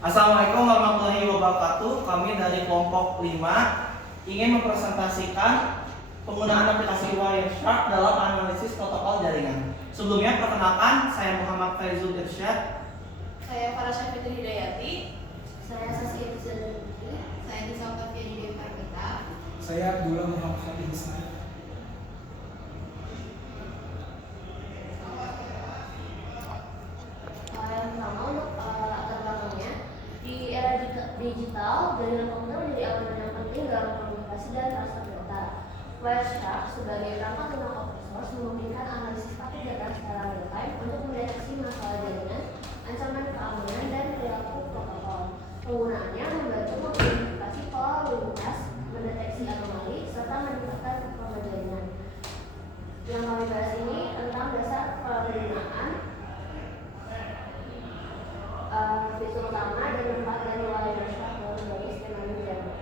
Assalamualaikum warahmatullahi wabarakatuh. Kami dari kelompok 5 ingin mempresentasikan penggunaan aplikasi Wireshark dalam analisis protokol jaringan. Sebelumnya perkenalkan, saya Muhammad Faizul Irsyad. Saya Farasya Fitri Hidayati. Saya Saskia Fitri. Saya Nisa Fafiani Dewi Parmita. Saya Abdullah Muhammad Fatih Hisna. Yang pertama untuk latar belakangnya, di era digital, jaringan komputer menjadi elemen yang penting dalam komunikasi dan transfer data. Wireshark sebagai perangkat lunak open source memungkinkan analisis paket data secara real time untuk mendeteksi masalah jaringan, ancaman keamanan, dan perilaku protokol. Penggunaannya membantu mengidentifikasi pola lalu lintas, mendeteksi anomali, serta meningkatkan performa jaringan. Yang kami bahas ini tentang dasar penggunaan, fitur utama, dan manfaat dari Wireshark dalam berbagai skenario jaringan.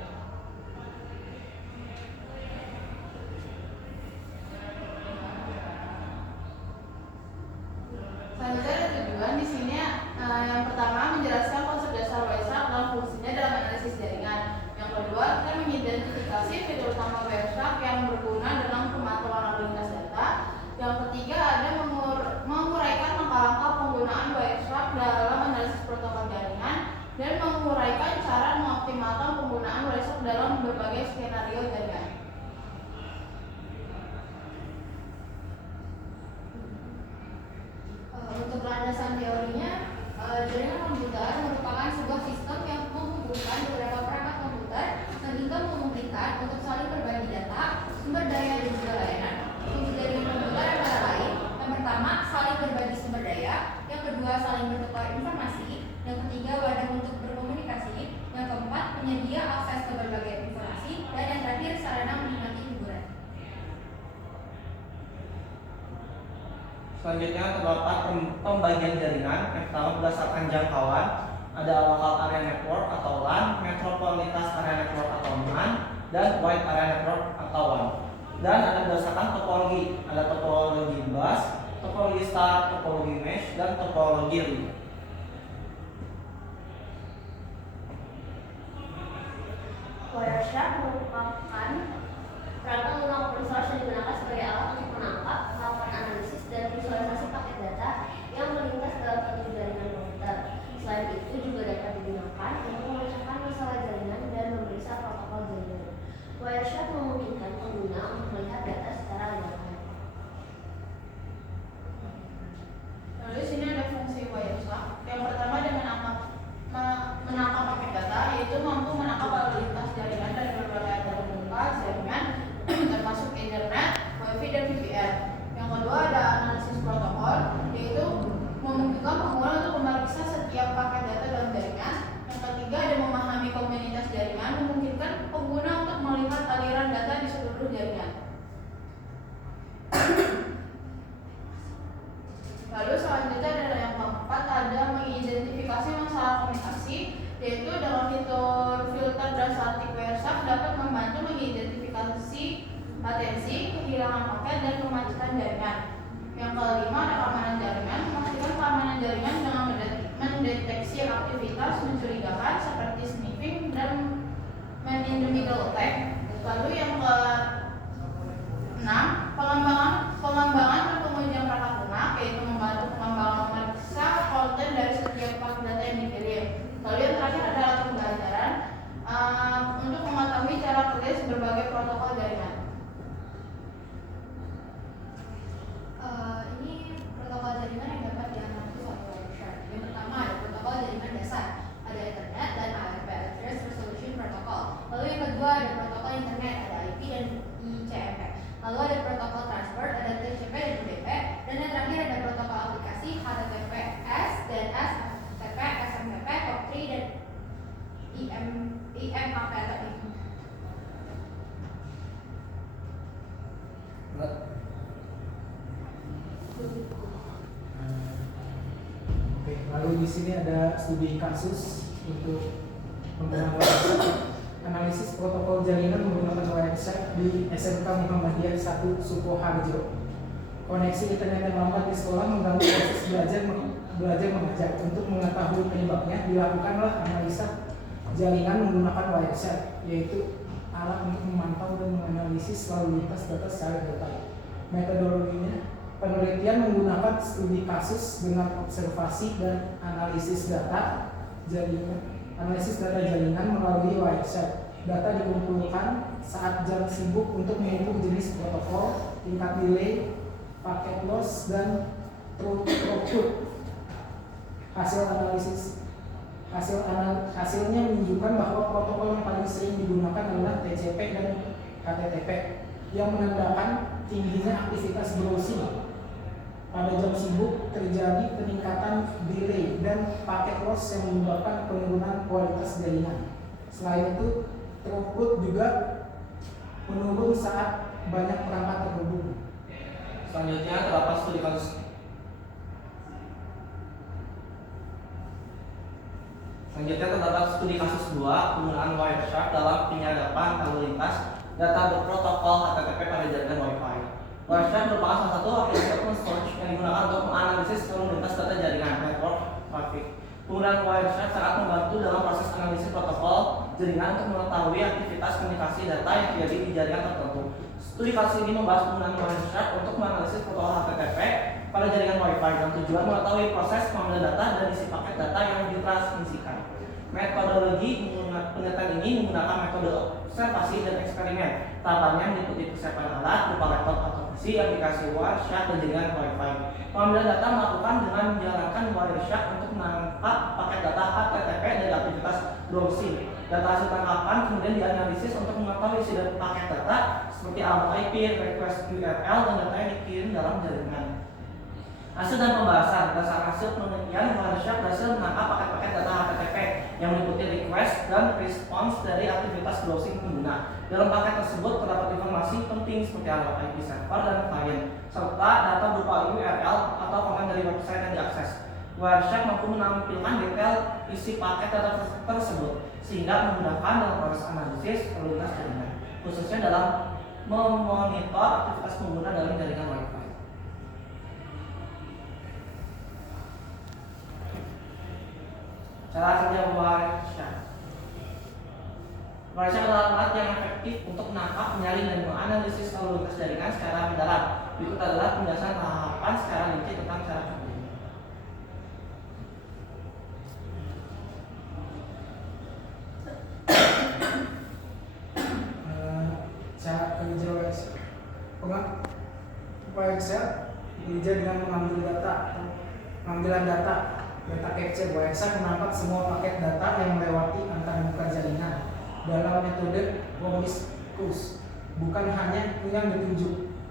Selanjutnya ada tujuan di sini. Yang pertama menjelaskan konsep dasar Wireshark dan fungsinya dalam analisis jaringan. Yang kedua kita mengidentifikasi fitur utama Wireshark yang berguna dalam pemantauan lalu lintas data. Yang ketiga ada menguraikan langkah-langkah penggunaan Wireshark dalam analisis protokol jaringan dan menguraikan cara mengoptimalkan penggunaan Wireshark dalam berbagai skenario jaringan. Untuk landasan teorinya, jaringan komputer merupakan sebuah sistem yang menghubungkan beberapa perangkat komputer sehingga memungkinkan untuk saling berbagi data, sumber daya, dan juga layanan. Fungsi jaringan komputer antara lain: yang pertama, saling berbagi sumber daya; yang kedua, saling bertukar informasi; yang ketiga, wadah untuk berkomunikasi; yang keempat, penyedia akses ke berbagai informasi; dan yang terakhir, sarana menikmati hiburan. Selanjutnya terdapat pembagian jaringan. Yang pertama berdasarkan jangkauan, ada local area network atau LAN, metropolitas area network atau MAN, dan wide area network atau WAN. Dan ada berdasarkan topologi, ada topologi bus, topologi star, topologi mesh, dan topologi ring. Wireshark merupakan perangkat lunak open source yang digunakan sebagai alat untuk menangkap, melakukan analisis, dan visualisasi paket data yang melintas dalam satu jaringan komputer. Selain itu juga dapat digunakan untuk memecahkan masalah jaringan dan memeriksa protokol jaringan. Wireshark memungkinkan pengguna untuk melihat data secara real time. Lalu di sini ada fungsi Wireshark. Yang pertama dengan menangkap paket data, yaitu mampu menangkap lalu lintas jaringan dari berbagai terbuka jaringan termasuk Ethernet, Wi-Fi, dan VPN. Yang kedua ada analisis protokol, yaitu memungkinkan pengguna untuk memeriksa setiap paket data dalam jaringan. Yang ketiga ada memahami komunitas jaringan, memungkinkan pengguna untuk melihat aliran data di seluruh jaringan. Lalu selanjutnya ada yang keempat, ada mengidentifikasi masalah komunikasi, yaitu dengan fitur filter dan static Wireshark dapat membantu mengidentifikasi latensi, kehilangan paket, dan kemacetan jaringan. Yang kelima ada keamanan jaringan, memastikan keamanan jaringan dengan mendeteksi aktivitas mencurigakan seperti sniffing dan man in the middle attack. Lalu yang keenam, pengembangan dan pengujian perangkat lunak, yaitu membantu pengembangan memeriksa konten dari setiap paket data yang dikirim. Lalu yang terakhir adalah pembelajaran untuk mengetahui cara kerja berbagai protokol jaringan. Ini protokol jaringan yang dapat dianalisis oleh Wireshark. Yang pertama ada protokol jaringan dasar, ada Ethernet dan ARP Address Resolution Protocol. Lalu yang kedua ada protokol internet, ada IP dan ICMP. Lalu ada protokol transport, ada TCP dan UDP. Dan yang terakhir ada protokol aplikasi, HTTPS, DNS, FTP, SMTP, POP3, dan IMAP tadi. Oke, lalu di sini ada studi kasus untuk penggunaan Wireshark. Analisis protokol jaringan menggunakan Wireshark di SMK Muhammadiyah 1 Sukoharjo. Koneksi internet yang lambat di sekolah mengganggu proses belajar belajar mengajar. Untuk mengetahui penyebabnya, dilakukanlah analisa jaringan menggunakan Wireshark, yaitu alat untuk memantau dan menganalisis lalu lintas data secara detail. Metodologinya, penelitian menggunakan studi kasus dengan observasi dan analisis data jaringan melalui Wireshark. Data dikumpulkan saat jam sibuk untuk mengukur jenis protokol, tingkat delay, paket loss, dan throughput. Hasilnya menunjukkan bahwa protokol yang paling sering digunakan adalah TCP dan HTTP, yang menandakan tingginya aktivitas browsing. Pada jam sibuk terjadi peningkatan delay dan paket loss yang menyebabkan penurunan kualitas jaringan. Selain itu, throughput juga menurun saat banyak perangkat terhubung. Selanjutnya terdapat studi kasus. Selanjutnya terdapat studi kasus 2 penggunaan Wireshark dalam penyadapan lalu lintas data berprotokol HTTP pada jaringan Wi-Fi. Wireshark merupakan salah satu aplikasi open source yang digunakan untuk menganalisis lalu lintas data jaringan network traffic. Penggunaan Wireshark sangat membantu dalam proses analisis protokol jaringan untuk mengetahui aktivitas komunikasi data yang terjadi di jaringan tertentu. Studi kasus ini membahas penggunaan Wireshark untuk menganalisis protokol HTTP pada jaringan Wi-Fi dengan tujuan mengetahui proses pengambilan data dan isi paket data yang ditransmisikan. Metodologi penelitian ini menggunakan metode observasi dan eksperimen. Tahapannya meliputi persiapan alat berupa laptop atau PC, aplikasi Wireshark, dan jaringan Wi-Fi. Pengambilan data melakukan dengan menjalankan Wireshark untuk menangkap paket data HTTP dari aktivitas browsing. Data hasil tangkapan kemudian dianalisis untuk mengetahui isi dari paket data seperti alamat IP, request URL, dan data yang dikirim dalam jaringan. Hasil dan pembahasan. Berdasarkan hasil penelitian, Wireshark berhasil menangkap paket-paket data HTTP yang meliputi request dan response dari aktivitas browsing pengguna. Dalam paket tersebut terdapat informasi penting seperti alamat IP server dan klien, serta data berupa URL atau komen dari website yang diakses. Wireshark mampu menampilkan detail isi paket data tersebut sehingga memudahkan dalam proses analisis lalu lintas jaringan, khususnya dalam memonitor aktivitas pengguna dalam jaringan Wi-Fi. Cara kerja Wireshark. Wireshark adalah alat yang efektif untuk menangkap, menyaring, dan menganalisis lalu lintas jaringan secara mendalam. Berikut adalah penjelasan tahapan secara rinci tentang cara kerja. Cara kerja Wireshark. Wireshark bekerja dengan pengambilan data capture. Wireshark menangkap semua paket data yang melewati antar muka jaringan dalam metode promiscuous, bukan hanya yang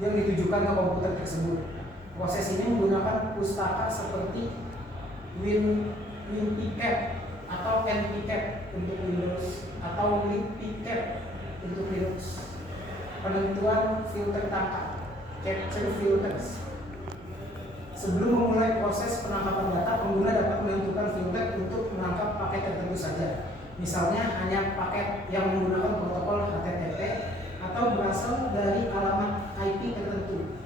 ditujukan ke komputer tersebut. Proses ini menggunakan pustaka seperti WinPicap atau NPCap untuk Windows atau LibPicap untuk Linux. Penentuan filter tangkap, capture filters. Sebelum memulai proses penangkapan data, pengguna dapat menentukan filter untuk menangkap paket tertentu saja. Misalnya hanya paket yang menggunakan protokol HTTP atau berasal dari alamat IP tertentu.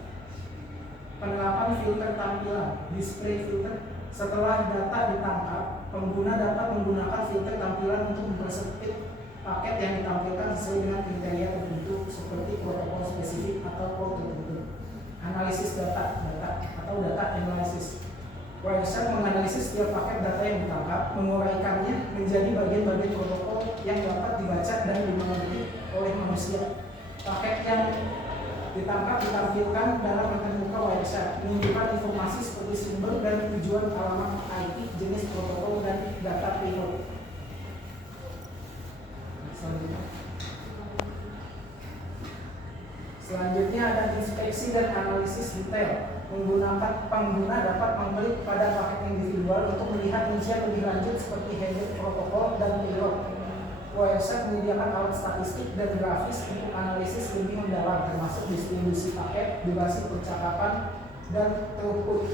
Penerapan filter tampilan, display filter. Setelah data ditangkap, pengguna dapat menggunakan filter tampilan untuk mempersempit paket yang ditampilkan sesuai dengan kriteria tertentu seperti protokol spesifik atau port tertentu. Analisis data analysis. Wireshark menganalisis setiap paket data yang ditangkap, menguraikannya menjadi bagian-bagian protokol yang dapat dibaca dan dimengerti oleh manusia. Paket yang ditangkap ditampilkan dalam antar muka Wireshark, menunjukkan informasi seperti sumber dan tujuan, alamat IP, jenis protokol, dan data payload. Selanjutnya ada inspeksi dan analisis detail. Pengguna dapat mengklik pada paket individual untuk melihat rincian lebih lanjut seperti header, protokol, dan payload. Wireshark menyediakan alat statistik dan grafis untuk analisis lebih mendalam, termasuk distribusi paket, durasi percakapan, dan throughput.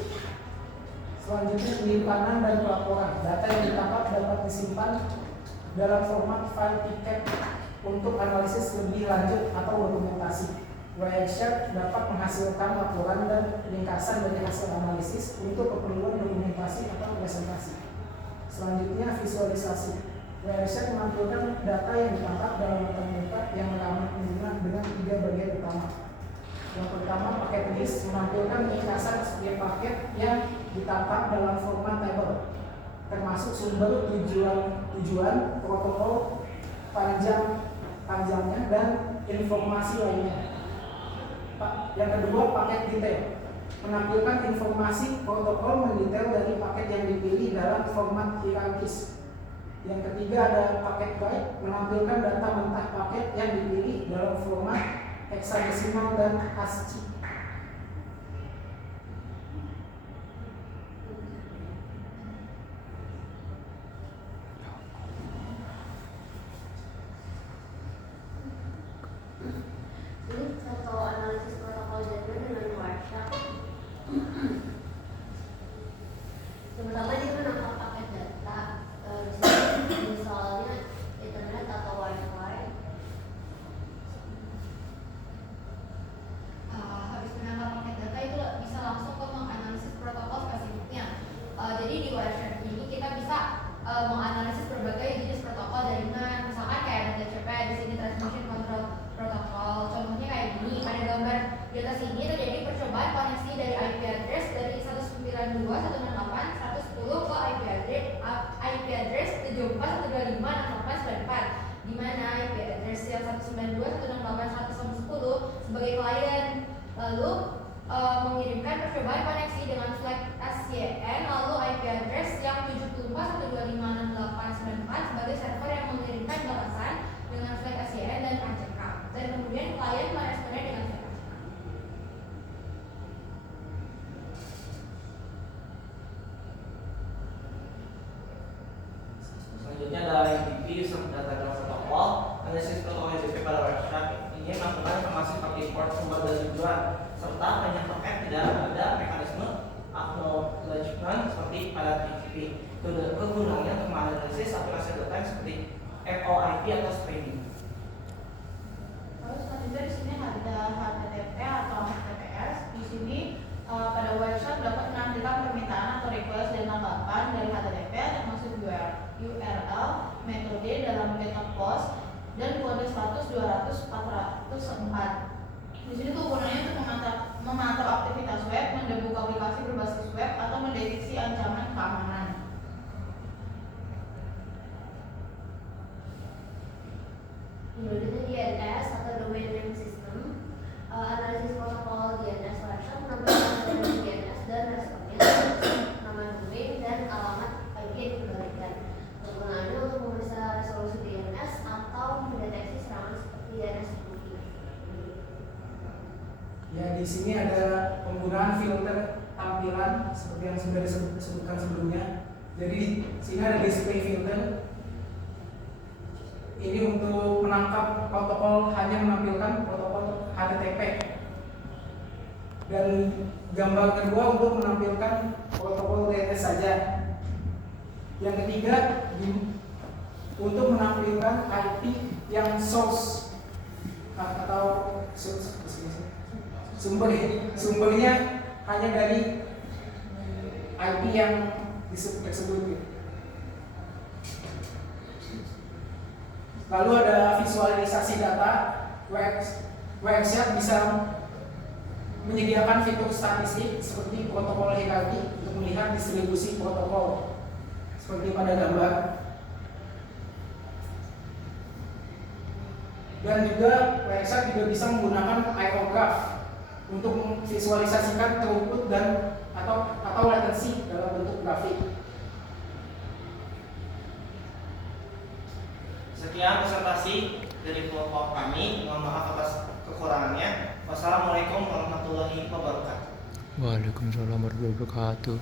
Selanjutnya penyimpanan dan pelaporan. Data yang ditangkap dapat disimpan dalam format file tiket untuk analisis lebih lanjut atau dokumentasi. Wireshark dapat menghasilkan laporan dan ringkasan dari hasil analisis untuk keperluan dokumentasi atau presentasi. Selanjutnya, visualisasi. Wireshark menampilkan data yang ditangkap dalam tatap muka yang ramah pengguna dengan 3 bagian utama. Yang pertama, paket list menampilkan ringkasan setiap paket yang ditangkap dalam format table, termasuk sumber tujuan, protokol, panjangnya, dan informasi lainnya. Yang kedua, paket detail menampilkan informasi protokol mendetail dari paket yang dipilih dalam format hierarkis. Yang ketiga, ada paket byte menampilkan data mentah paket yang dipilih dalam format hexadesimal dan ASCII. Ini contoh analisis protokol jaringan dengan Wireshark. Yang pertama, dia menangkap paket data, misalnya internet atau wifi. Habis menangkap paket data itu bisa langsung ke menganalisis protokol spesifiknya. Jadi di Wireshark ini kita bisa menganalisis berbagai jenis protokol jaringan. Misalkan kayak ada TCP, di sini Transmission Control Protocol. Contohnya kayak gini, ada gambar di atas ini terjadi percobaan koneksi dari IP address dari 192.168.110 ke IP address 74.125.6894, di mana IP address yang 192.168.110 sebagai klien lalu mengirimkan percobaan koneksi dengan flag SYN, lalu IP address yang 74.125.6894 sebagai server yang mengirimkan balasan dengan flag SYN dan ACK, dan kemudian klien meresponnya dengan flag ACK. Selanjutnya ada UDP, User Data Graph Protocol. Analisis protokol UDP pada Wireshark ini melakukan informasi paket import sumber dan tujuan, serta banyak paket tidak ada mekanisme acknowledgement seperti pada TCP. Kegunaannya untuk menganalisis aplikasi data yang seperti FOIP atau streaming. Terus selanjutnya di sini ada HTTP atau HTTPS. Di sini pada Wireshark dapat menampilkan permintaan atau request dan tanggapan dari HTTP, termasuk URL, metode dalam method post, dan kode status 200/404. Di sini kegunaannya untuk memantau aktivitas web, mendebug aplikasi berbasis web, atau mendeteksi ancaman keamanan. Selanjutnya DNS atau Domain Name System. Analisis protokol DNS Wireshark menampilkan data DNS dan responnya, nama domain dan alamat IP yang dikembalikan. Kegunaannya untuk memeriksa resolusi DNS atau mendeteksi serangan seperti DNS spooky. Ya, di sini ada penggunaan filter tampilan seperti yang sudah disebutkan sebelumnya. Jadi di sini ada display filter. Ini untuk menangkap protokol, hanya menampilkan protokol HTTP. Dan gambar kedua untuk menampilkan protokol DNS saja. Yang ketiga untuk menampilkan IP yang source atau sumbernya hanya dari IP yang tersebut. Lalu ada visualisasi data. Wireshark bisa menyediakan fitur statistik seperti protokol hierarki untuk melihat distribusi protokol seperti pada gambar. Dan juga Wireshark juga bisa menggunakan aerograph untuk memvisualisasikan throughput dan atau latency dalam bentuk grafik. Sekian presentasi dari kelompok kami. Mohon maaf atas kekurangannya. Wassalamualaikum warahmatullahi wabarakatuh. Waalaikumsalam warahmatullahi wabarakatuh.